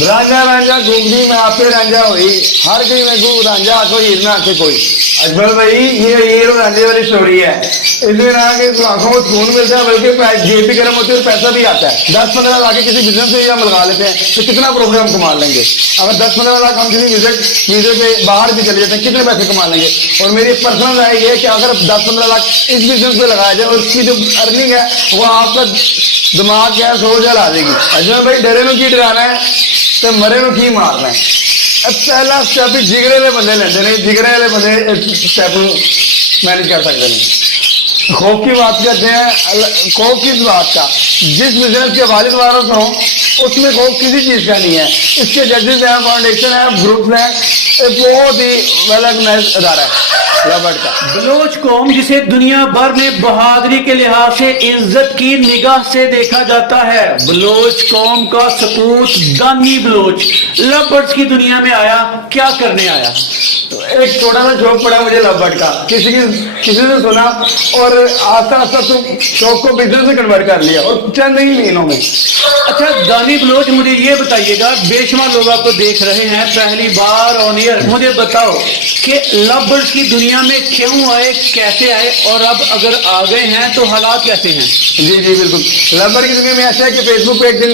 रांझा रांझा घूमती मैं आपे रांझा हुई, हर कहीं में घूम रांझा आंखों हीर में आंखें कोई। अजमल भाई ये हीर और रांझे वाली स्टोरी है। इसमें ना कि आंखों को सुकून मिलता है बल्कि जेब भी गर्म होती है और पैसा भी आता है। 10-15 लाख किसी बिजनेस से हम लगा लेते हैं तो कितना प्रॉफिट हम कमा लेंगे। अगर 10-15 लाख हम किसी वीजे पे बाहर भी चले जाते हैं कितने पैसे कमा लेंगे। और मेरी पर्सनल राय ये है कि अगर 10-15 लाख इस बिजनेस पे लगाया जाए और उसकी जो अर्निंग है वो आपका दिमाग क्या सोच आ जाएगी। अजमल भाई डरे नु की डराना है तो मरे नु की मारना है। पहला स्टेप ही जिगरे वाले बंदे लेते हैं, जिगरे वाले बंदे स्टेप मैनेज कर सकते हैं। खौफ की बात करते हैं, खौफ किस बात का? जिस बिजनेस के वालिद वारस हो उसमें खौफ किसी चीज का नहीं है। इसके जजेस हैं, फाउंडेशन है, ग्रुप है, बहुत ही वेल ऑर्गेनाइज्ड अदारा है रबड़ का। बलोच कौम जिसे दुनिया भर में बहादुरी के लिहाज से इज्जत की निगाह से देखा जाता है। बलोच कौम का सपूत दानी बलोच लवबर्ड्स की दुनिया में आया, क्या करने आया? तो एक छोटा सा शौक पड़ा मुझे लवबर्ड का, किसी से सुना और आस्ता आस्ता तो शौक को बिजनेस में कन्वर्ट कर लिया और चंद ही महीनों में। अच्छा दानी बलोच मुझे ये बताइएगा, बेशुमार लोग आपको देख रहे हैं पहली बार ऑन ईयर, मुझे बताओ कि लवबर्ड्स की दुनिया में क्यों आए, कैसे आए और अब अगर आ गए हैं तो हालात कैसे हैं? जी जी बिल्कुल। लवबर्ड की दुनिया में ऐसा है कि फेसबुक पे एक दिन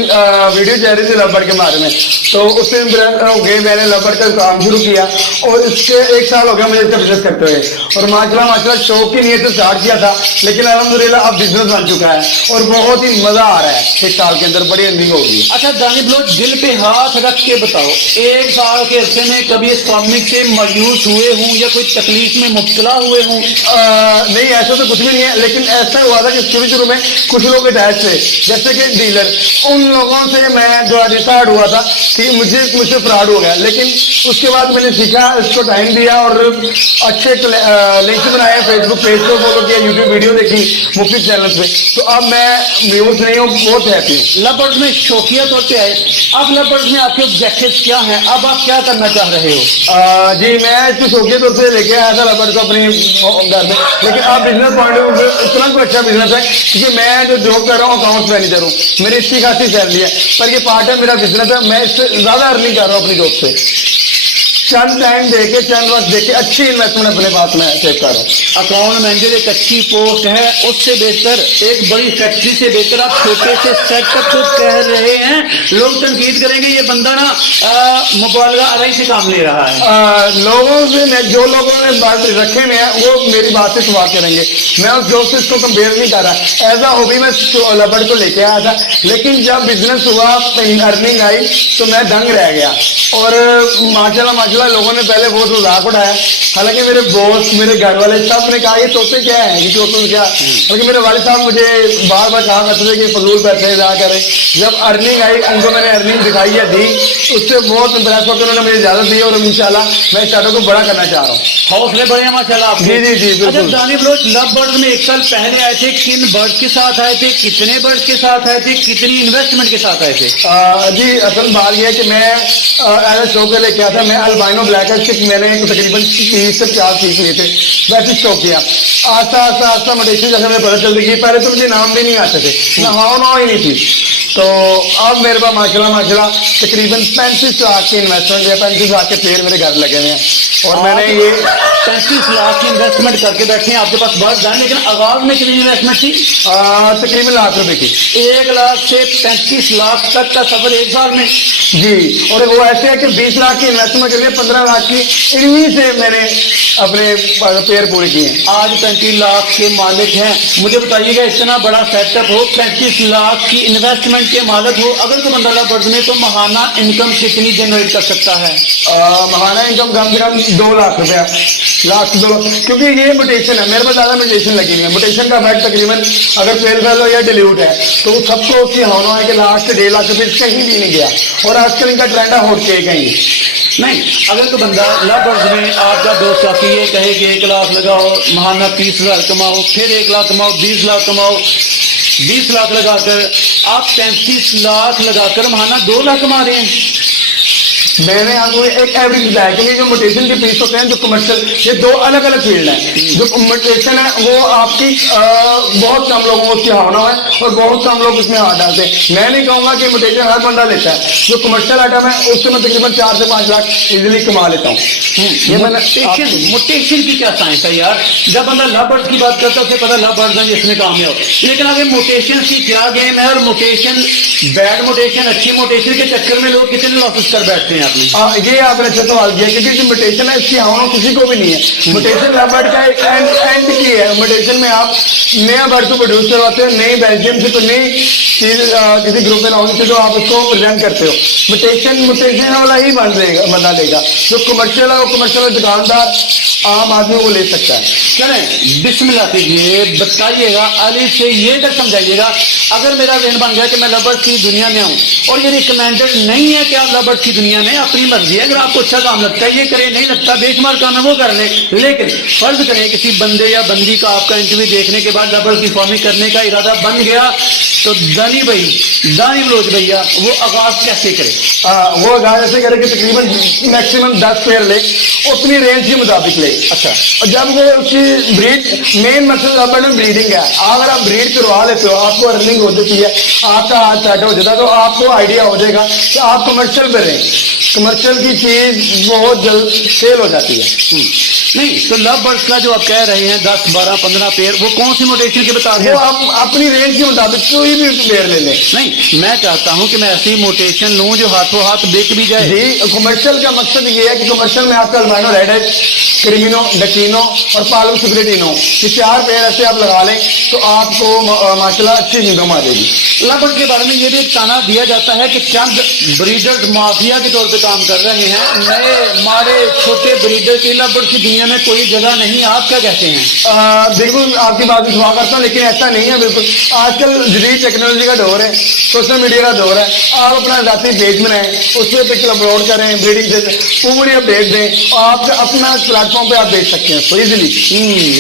वीडियो चल रही थी लवबर्ड के बारे में, तो उससे हो गए, मैंने लवबर्ड का काम शुरू किया और इसके 1 साल हो गया मुझे इसका बिजनेस करते हुए। और माशाल्लाह शौक की नीयत से स्टार्ट किया था लेकिन अल्हम्दुलिल्लाह अब बिजनेस बन चुका है और बहुत ही मजा आ रहा है। 1 साल के अंदर बड़ी अर्निंग होगी। अच्छा दानी बलोच दिल पे हाथ रख के बताओ, 1 साल के अरसे में कभी इस कॉमिक से मायूस हुए हूँ या कोई तकलीफ में मुब्तला हुए हूँ? नहीं ऐसा तो कुछ भी नहीं है, लेकिन ऐसा हुआ था कि शुरू में कुछ लोग अटैच थे जैसे कि डीलर, उन लोगों से मैं जो स्टार्ट हुआ था कि मुझसे फ्रॉड हो गया। लेकिन उसके बाद मैंने सीखा, इसको टाइम दिया और अच्छे लिंक्स बनाए, फेसबुक पेज को फॉलो किया, यूट्यूब वीडियो देखी मुफ्ती चैनल पे, तो अब मैं म्यूज नहीं हूँ, बहुत हैप्पी हूँ। लवबर्ड्स में शौकियत होते हैं, अब लवबर्ड्स में आपके ऑब्जेक्टिव्स क्या हैं, अब आप क्या करना चाह रहे हो? जी मैं इसको शौकिया तौर से लेके आया था लवबर्ड को अपने घर में, लेकिन अब बिजनेस पॉइंट ऑफ व्यू इतना कोई अच्छा बिजनेस है क्योंकि मैं जो जॉब कर रहा हूँ अकाउंट्स मैनेजर हूँ, मेरी अच्छी खासी सैलरी है, पर ये पार्ट टाइम मेरा बिजनेस है, मैं इससे ज्यादा अर्निंग कर रहा हूँ अपनी जॉब से। चंद टाइम देके चंद वक्त देके अच्छी इन्वेस्टमेंट अपने पास में सेव कर रहा हूँ। अकाउंट मैनेजर एक अच्छी पोस्ट है, उससे बेहतर एक बड़ी फैक्ट्री से बेहतर आप छोटे से सेटअप को कह रहे हैं। लोग तनकीद करेंगे ये बंदा ना मुबालगा अलग से काम ले रहा है। लोगों से जो लोगों ने बात रखे में है वो मेरी बात से सवाल करेंगे, मैं उस जॉब से इसको कंपेयर नहीं कर रहा। एज अ हॉबी मैं लवबर्ड को लेके आया था, लेकिन जब बिजनेस हुआ अर्निंग आई तो मैं दंग रह गया और माशाल्लाह लोगों ने पहले बहुत मजाक उठाया। हालांकि मेरे बॉस, मेरे घर वाले सब ने कहा ये तोते क्या है, ये तोते क्या, हालांकि मेरे वाले साहब मुझे बार बार कहा करते थे कि फजूल पैसे जा करें। जब अर्निंग आई उनको मैंने अर्निंग दिखाई है, दी, उससे बहुत इंप्रेस होकर उन्होंने मुझे इजाजत दी और इंशाल्लाह मैं स्टार्टअप को बड़ा करना चाह रहा हूँ। हौसले बढ़िया माशाल्लाह आपके। जी जी जी अच्छा बिल्कुल। दानी बलोच लवबर्ड्स में 1 साल पहले आए थे, किन बर्ड्स के साथ आए थे, कितने बर्ड्स के साथ आए थे, कितनी इन्वेस्टमेंट के साथ आए थे? जी असल बात यह है कि मैं एज शौक के लेके आया था, मैं अल्बाइनो ब्लैक मैंने तकरीबन 30 से 50 पीस लिए थे, वैसे स्टॉक किया। आस्ता आस्ता आस्ता मोटेशन जैसे मुझे पता चल रही, पहले तो मुझे नाम भी नहीं आते थे, ना हाव ही नहीं थी। तो अब मेरे पास माशाल्लाह तकरीबन 35 लाख की इन्वेस्टमेंट है, 35 लाख के पेड़ मेरे घर लगे हुए हैं और मैंने ये 35 लाख की इन्वेस्टमेंट करके बैठे हैं। आपके पास बर्ड है, लेकिन आगाज में कितनी इन्वेस्टमेंट थी? तकरीबन लाख रुपए की। 1 लाख से 35 लाख तक का सफर 1 साल में। जी, और वो ऐसे है कि 20 लाख की इन्वेस्टमेंट के लिए 15 लाख की इन्हीं से मैंने अपने पेड़ पूरे किए हैं। आज 35 लाख के मालिक हैं। मुझे बताइएगा इतना बड़ा सेटअप हो, 35 लाख की इन्वेस्टमेंट के मालिक हो, अगर तो बंदा बर्ड में तो महाना इनकम कितनी जनरेट कर सकता है? महाना इनकम कम से कम 2 लाख रुपया, लाख से 2 लाख, क्योंकि ये मोटेशन है, मेरे पास ज्यादा मोटेशन लगी हुई है। मोटेशन का फैक्ट तकरीबन अगर फेल फेल हो या डिल्यूट है तो सबको उसकी होना है कि लाख से 1.5 लाख रुपये कहीं भी नहीं गया और आजकल इनका ट्रेंड है होट के कहीं नहीं। अगर तो बंदा लवबर्ड्स में आपका दोस्त साथी ये कहे कि 1 लाख लगाओ, महाना 30,000 कमाओ, फिर 1 लाख कमाओ, 20 लाख कमाओ, 20 लाख लगाकर आप 35 लाख लगाकर महाना 2 लाख कमा रहे हैं। میں نے آپ کو ایک ایوریج بتایا کہ جو موٹیشن کے پیس ہوتے ہیں جو کمرشل، یہ دو الگ الگ فیلڈ ہیں. جو موٹیشن ہے وہ آپ کی بہت کم لوگوں کو اس کی ہونا ہے اور بہت کم لوگ اس میں ہاتھ ڈالتے ہیں. میں نہیں کہوں گا کہ موٹیشن ہر بندہ لیتا ہے. جو کمرشل آئٹم ہے اس سے میں تقریباً 4 سے 5 لاکھ ایزیلی کما لیتا ہوں. یہ میں نے موٹیشن کی کیا سائنس ہے یار؟ جب بندہ لو برڈ کی بات کرتا ہے اسے پتا لو برڈ اس میں کامیاب، لیکن آگے موٹیشن کی کیا گیم ہے؟ اور موٹیشن، بیڈ موٹیشن، اچھی موٹیشن کے چکر میں لوگ کتنے لاسز کر بیٹھتے ہیں آپ نے. یہ آپ نے اچھا سوال کیا کیونکہ جو موٹیشن ہے اس کی ہونا کسی کو بھی نہیں ہے. موٹیشن لو برڈ کا ایک اینڈ کی ہے. موٹیشن میں آپ نیا برڈ کو پروڈیوس کرواتے ہیں، نئی بیلجیم سے تو نئی چیز کسی گروپ میں لاؤنگ سے تو آپ اس کو پریزنٹ کرتے ہو. موٹیشن والا ہی بندہ لے گا. جو کمرشل ہے وہ کمرشل دکاندار عام آدمی وہ لے سکتا ہے. چلیں بسم اللہ کیجیے، بتائیے گا علی سے یہ تک سمجھائیے گا. اگر میرا ذہن بن گیا کہ میں لبرس کی دنیا میں ہوں اور یہ ریکمینڈڈ نہیں ہے کہ آپ لبرس کی دنیا میں، اپنی مرضی ہے، اگر آپ کو اچھا کام لگتا ہے یہ کریں، نہیں لگتا بے شمار کام ہے وہ کر لیں. لیکن فرض کریں کسی بندے یا بندی کا آپ کا انٹرویو دیکھنے کے بعد لبرس کی فارمنگ کرنے کا ارادہ بن گیا تو دانی بلوچ بھیا وہ آغاز کیسے کرے؟ وہ آغاز ایسے کرے کہ تقریباً میکسیمم 10 پیئر لے، اپنی رینج کے مطابق لے. اچھا، اور جب وہ اس کی بریڈ، مین مقصد آپ نے بریڈنگ ہے. اگر آپ بریڈ کروا لیتے ہو، آپ کو ارننگ ہو جاتی ہے، آپ کا ہاتھ سیٹ ہو جاتا ہے، تو آپ کو آئیڈیا ہو جائے گا کہ آپ کمرشل پہ رہیں. کمرشل کی چیز بہت جلد سیل ہو جاتی ہے. نہیں تو لو برڈس کا جو آپ کہہ رہے ہیں 10 12 15 پیئر، وہ کون سی موٹیشن کے بتا رہے ہیں؟ وہ آپ اپنی رینج کے مطابق کوئی بھی پیئر لے لیں. نہیں، میں چاہتا ہوں کہ میں ایسی موٹیشن لوں جو ہاتھوں ہاتھ بک بھی جائے. جی، کمرشل کا مقصد یہ ہے کہ کمرشل میں آپ کا البینو ریڈ ہے، کریمینو، ڈکینو اور پالم سپریٹینو، یہ 4 پیئر ایسے آپ لگا لیں تو آپ کو ماشاءاللہ اچھی انکم آ جائے گی. لو برڈ کے بارے میں یہ بھی ایک تانا دیا جاتا ہے کہ چند بریڈر مافیا کے طور پہ کام کر رہے ہیں، نئے مارے چھوٹے بریڈر کی لو برڈ کی دنیا میں کوئی جگہ نہیں. آپ کیا کہتے ہیں؟ بالکل آپ کی بات دعا کرتا ہوں، لیکن ایسا نہیں ہے. بالکل آج کل جدید ٹیکنالوجی کا دور ہے، سوشل میڈیا کا دور ہے. آپ اپنا ذاتی پیج بنائیں، اس پہ پکچر اپلوڈ کریں، بریڈنگ سے پوری اپڈیٹ دیں، آپ اپنا پلیٹ فارم پہ آپ بیچ سکتے ہیں تو ایزیلی.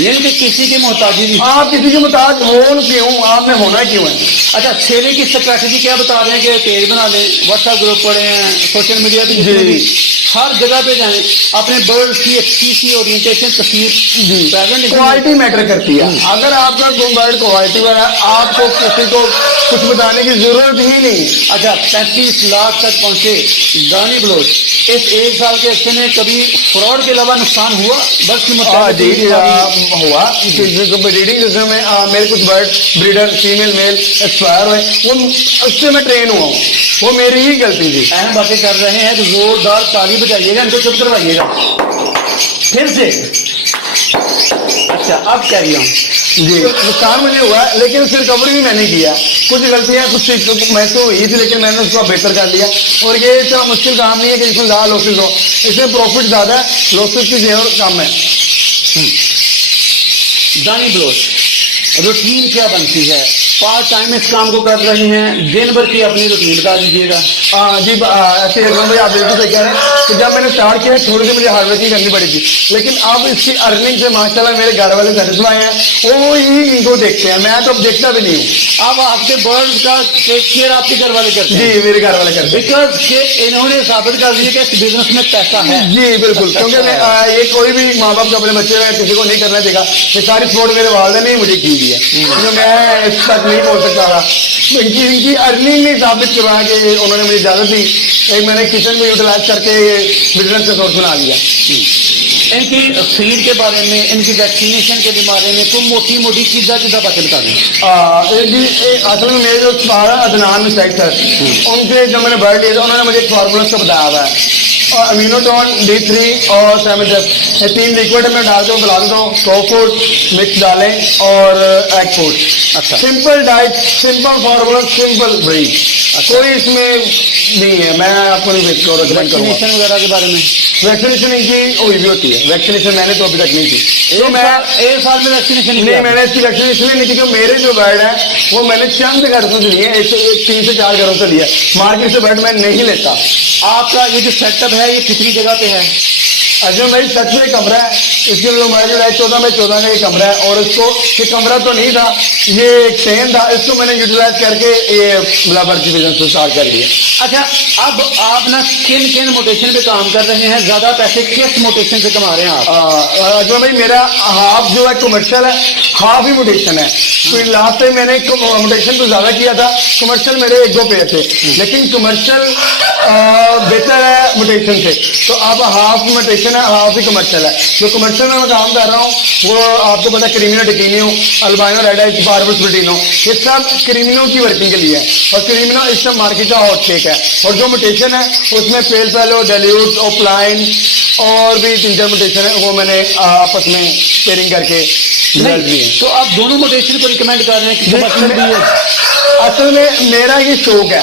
یعنی کہ کسی کی محتاجی نہیں. آپ کسی کے محتاج ہو کیوں؟ آپ میں ہونا کیوں ہے؟ اچھا، سیلنگ کی اسٹریٹجی کیا بتا رہے ہیں کہ پیج بنا لیں، واٹس ایپ گروپ پڑے ہیں، سوشل میڈیا پہ ہر جگہ پہ جائیں، اپنے برڈ کی اچھی سی اورینٹیشن تصویر. کوالٹی میٹر کرتی ہے. اگر آپ کا برڈ کوالٹی والا ہے، آپ کو کسی کو کچھ بتانے کی ضرورت ہی نہیں. اچھا، 35 لاکھ تک پہنچے دانی بلوچ، اس 1 سال کے عرصے میں کبھی فراڈ کے علاوہ نقصان ہوا؟ بس ہوا بریڈنگ میں میرے کچھ bird breeder female male expire ہوئے، وہ اس سے میں ٹرین ہوا ہوں، وہ میری ہی غلطی تھی. اہم باتیں کر رہے ہیں تو زوردار تالی بجائیے گا، ان کو چپ کروائیے گا پھر سے. اچھا، اب کہہ رہی ہوں جی، نقصان مجھے ہوا ہے لیکن اس ریکوری بھی میں نے کیا. کچھ غلطیاں کچھ میں تو ہوئی تھی لیکن میں نے اس کو بہتر کر لیا. اور یہ اتنا مشکل کام نہیں ہے کہ اس میں زیادہ لاسز ہو، اس میں پروفٹ زیادہ ہے، لاسز کی زیور کم ہے. دانی بلوچ روٹین کیا بنتی ہے؟ پارٹ ٹائم اس کام کو کر رہے ہیں، دن بھر کی اپنی روٹین بتا دیجیے گا. جی ایسے بھائی آپ بالکل صحیح کہہ رہے ہیں کہ جب میں نے اسٹارٹ کیا تھوڑی سی مجھے ہارڈ ورکنگ کرنی پڑی تھی، لیکن اب اس کی ارننگ سے ماشاءاللہ میرے گھر والے سیٹسفائی ہیں، وہ ہی ان کو دیکھتے ہیں، میں تو اب دیکھتا بھی نہیں ہوں. اب آپ کے برڈ کا ٹیک کیئر آپ کے گھر والے کرتے ہیں؟ جی میرے گھر والے کرتے ہیں، بیکاز کہ انہوں نے ثابت کر دیا کہ اس بزنس میں پیسہ ہے. جی بالکل، کیونکہ یہ کوئی بھی ماں باپ کو اپنے بچے میں کسی کو نہیں کرنا دے گا. یہ ساری سپورٹ میرے والدہ نے مجھے کی ہے، کیونکہ میں اس تک نہیں پہنچ سکتا تھا. ان کی ارننگ نہیں ثابت کروایا کہ انہوں نے مجھے اجازت دی. ایک میں نے کچن میں یوٹیلائز کر کے بزنس کا سورس بنا لیا. ان کی فیڈ کے بارے میں، ان کی ویکسینیشن کے بارے میں تو موٹی موٹی چیزیں بات بتا دیں. اصل میں میرے جو عدنان میں سیٹ سر، ان سے جب میں نے برڈ لیا تھا انہوں نے مجھے ایک فارمولا کا بتایا ہوا ہے، اور امینوٹون D3 اور 7 یہ 3 لیکوڈ میں ڈال کے میں بلا دیتا ہوں. کو فوڈ مکس ڈالیں اور ایگ فوڈ. اچھا، simple diet, simple formula, simple bread, کوئی اس میں نہیں ہے. میں آپ کو نہیں ویکسینیشن وغیرہ کے بارے میں؟ ویکسینیشن ان کی ہوئی بھی ہوتی ہے، ویکسینیشن میں نے تو ابھی تک نہیں کی. تو میں 1 سال میں ویکسینیشن نہیں، میں نے اس کی ویکسین اس لیے نہیں کی کہ میرے جو برڈ ہیں وہ میں نے چند گھروں سے لیے، 3 سے 4 گھروں سے لیا. مارکیٹ سے برڈ میں نہیں لیتا. آپ کا یہ جو سیٹ اپ ہے یہ کتنی جگہ پہ ہے؟ अजय भाई सच में कमरा है, इसकी लंबाई जो है 14 बाई 14 का ये कमरा है, और उसको ये कमरा तो नहीं था, ये एक सेन था, इसको मैंने यूटिलाइज करके ये बराबर की बिजनेस को स्टार्ट कर लिया। अच्छा, अब आप ना किन किन मोटेशन पे काम कर रहे हैं, ज्यादा पैसे किस मोटेशन से कमा रहे हैं आप? अजय भाई मेरा हाफ जो है कमर्शियल है, हाफ ही मोटेशन है। तो लास्ट टाइम मैंने मोटेशन तो ज्यादा किया था, कमर्शियल मेरे 1-2 पेयर थे, लेकिन कमर्शियल बेहतर है मोटेशन से। तो अब हाफ मोटेशन है, हाफ ही कमर्शियल है। जो कमर्शियल में मैं काम कर रहा हूँ वो आपको पता है क्रीमिनो डिकीनियो, अल्बाइनो रेड आइज, बारबस प्रोटीनो, ये सब क्रीमिनो की वर्किंग के लिए है, और क्रीमिनो इस समय मार्केट का हॉट केक है। और जो मोटेशन है उसमें पेल पेलो, डेल्यूट, ओपलाइन और भी 3-4 मोटेशन है, वो मैंने आपस में पेयरिंग करके डिवेल्प किए हैं। तो आप दोनों मोटेशन को रिकमेंड कर रहे हैं कि कमर्शियल भी है? असल में मेरा ये शौक है,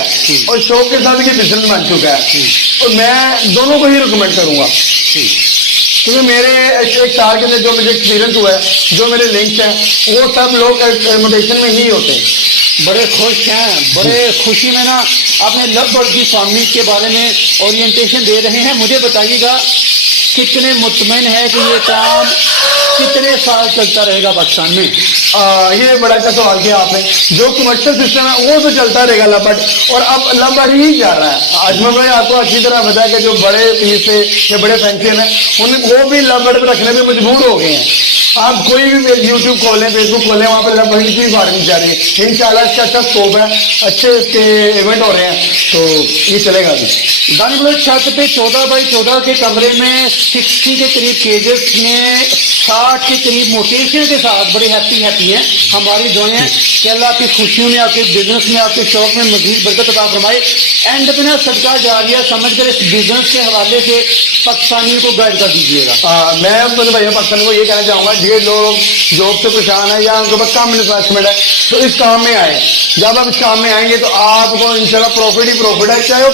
और शौक के साथ ये बिजनेस बन चुका है, और मैं दोनों को ही रिकमेंड करूंगा, क्योंकि मेरे एक साल के अंदर जो मुझे एक्सपीरियंस हुआ है, जो मेरे लिंक्स हैं, वो सब लोग मोटेशन में ही होते हैं। बड़े खुश हैं, बड़े खुशी में ना आपने लव बर्ड की फार्मिंग के बारे में ओरिएंटेशन दे रहे हैं। मुझे बताइएगा कितने मुतमईन है कि ये काम कितने साल चलता रहेगा पाकिस्तान में? ये बड़ा अच्छा सवाल किया आपने। जो कमर्शियल सिस्टम है वो तो चलता रहेगा लबड़, और अब लबड़ ही जा रहा है। अजमल भाई आपको अच्छी तरह पता है कि जो बड़े पीस है या बड़े फैंसी हैं वो भी लबड़ पे रखने में मजबूर हो गए हैं। आप कोई भी यूट्यूब खोलें, फेसबुक खोलें, वहाँ पर लबड़ की फार्मिंग जा रही है। इंशाल्लाह इसका अच्छा स्कोप है, अच्छे इसके इवेंट हो रहे हैं, तो ये चलेगा भी। दानी बलोच छत पे 14 बाई 14 के कमरे में 60 के करीब केजेस में 60 के करीब मोटेशन के साथ बड़े हैप्पी हैं। हमारी दुआएं हैं कि अल्लाह आपकी खुशियों में, आपके बिजनेस में, आपके शौक में मजीद बरकत अता फरमाए। एंड पे ना सदका जारिया समझ कर इस बिजनेस के हवाले से पाकिस्तानियों को गाइड कर दीजिएगा। मैं अपने भैया पाकिस्तान को ये कहना चाहूंगा, जो लोग जॉब से परेशान है या उनके पास कम इन्वेस्टमेंट है, तो इस काम में आए। जब आप इस काम में आएंगे तो आपको इंशाल्लाह प्रॉफिट ही प्रॉफिट है। चाहे वो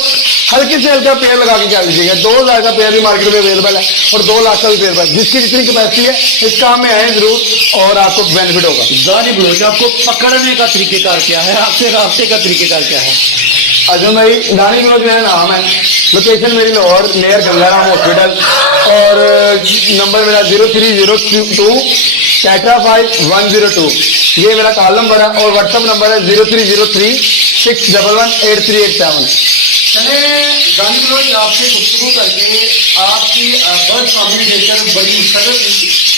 हल्के से हल्का पेड़ लगा के चल लीजिएगा, 2 लाख का पेड़ भी मार्केट में अवेलेबल है, और 2 लाख का भी पेड़ है। जिसकी जितनी कैपेसिटी है इस काम में आए जरूर, और आपको बेनिफिट होगा। दानी बलोच आपको पकड़ने का तरीकेकार क्या है, आपसे रास्ते का तरीकेकार क्या है? अजय भाई दानी बलोच मेरा नाम है, लोकेशन मेरी लाहौर नियर गंगाराम हॉस्पिटल, और नंबर मेरा 0302 102। ये मेरा कॉल नंबर है, और व्हाट्सएप नंबर है 0303 611 8387। चले दानी बलोच आपसे गुफ्तगू करके आपकी बर्ड फार्मिंग देखकर बड़ी मसरत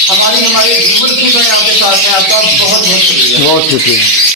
हमारे व्यूअर्स भी आपके साथ हैं। आपका बहुत बहुत शुक्रिया। बहुत शुक्रिया।